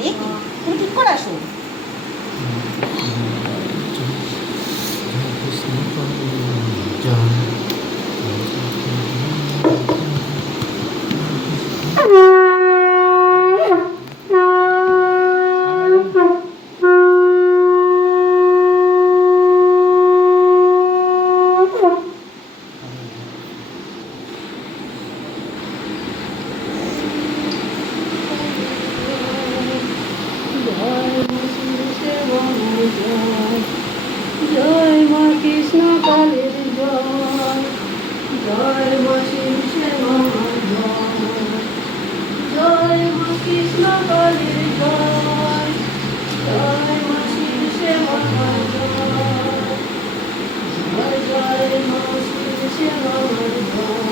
রে তুমি ঠিক করে আসো Mm-hmm. জয় জয় মা কৃষ্ণ কালীর জয়। জয় মা শিবসে জয়। মা কৃষ্ণ কালীর জয়। জয় মা শিবসে জয়। জয় মা শিবসে জয়।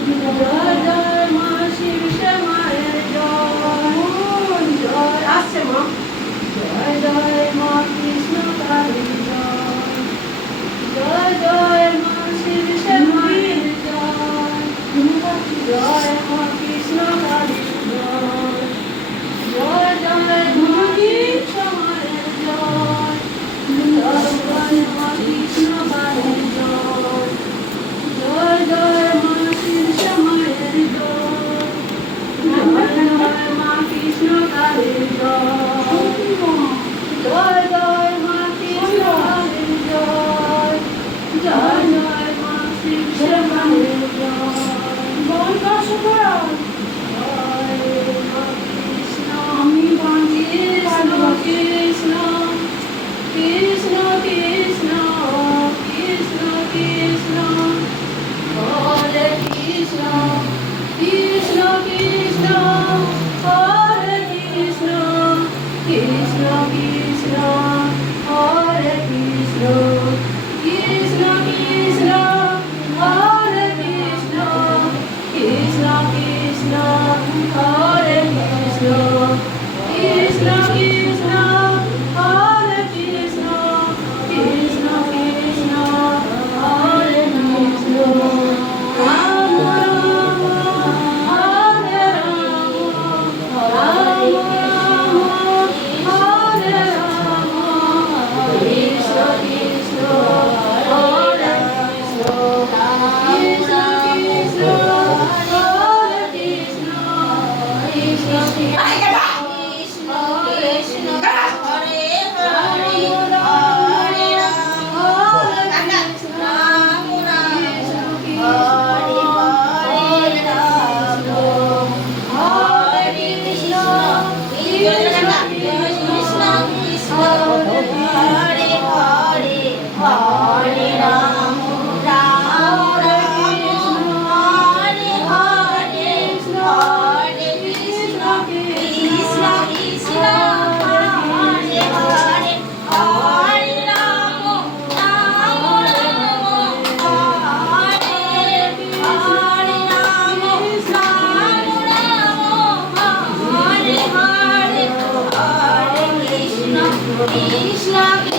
Thank you. 감사합니다.